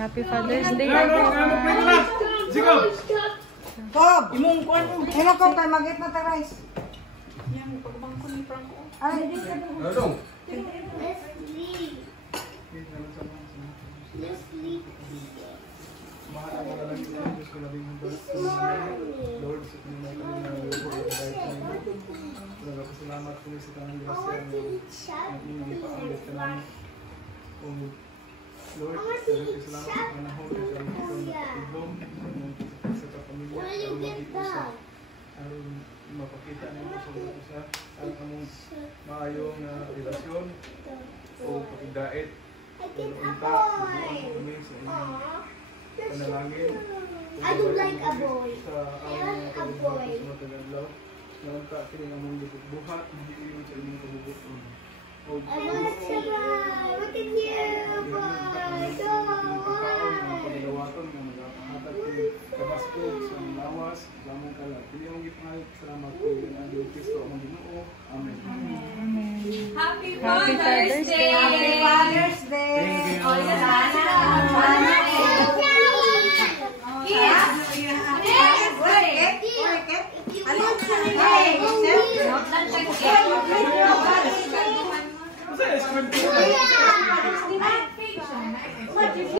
Happy Father's Day. Sige. Kob! Imong kuan mo. Imo ko kay magit na ta rice. Yan, pagbangko ni Franco. Ay, Ano? Let's sleep. Mahal ako na lang sila. Diyos ko labing hanggang Lord, sa kanyang mga kanyang nagpasalamat ko sa kanyang grasya na nag-iingi pa ang best namin. Lord, salamat sa panahon sa pag-ibong sa kapamilya sa mag-iusa. Aron mapakita namin sa mga usa ang among maayong relasyon o pagdait. Unta, kami sa inyong panalangin. I don't like a boy. Sa among pagbuhat sa mga tagadlaw. Naunta kini among buhat, hindi sa inyong kabubuton. I want to survive. Look at you, boy. Go. Pagdawaton nga magapahatag kini kabasko sa lawas, lamang kalat. Dili ang gipahayag salamat ko ang Adyo Kristo among Ginoo. Amen. Happy Father's Day! Happy Father's Day. Oh, yes, Sa eskwento.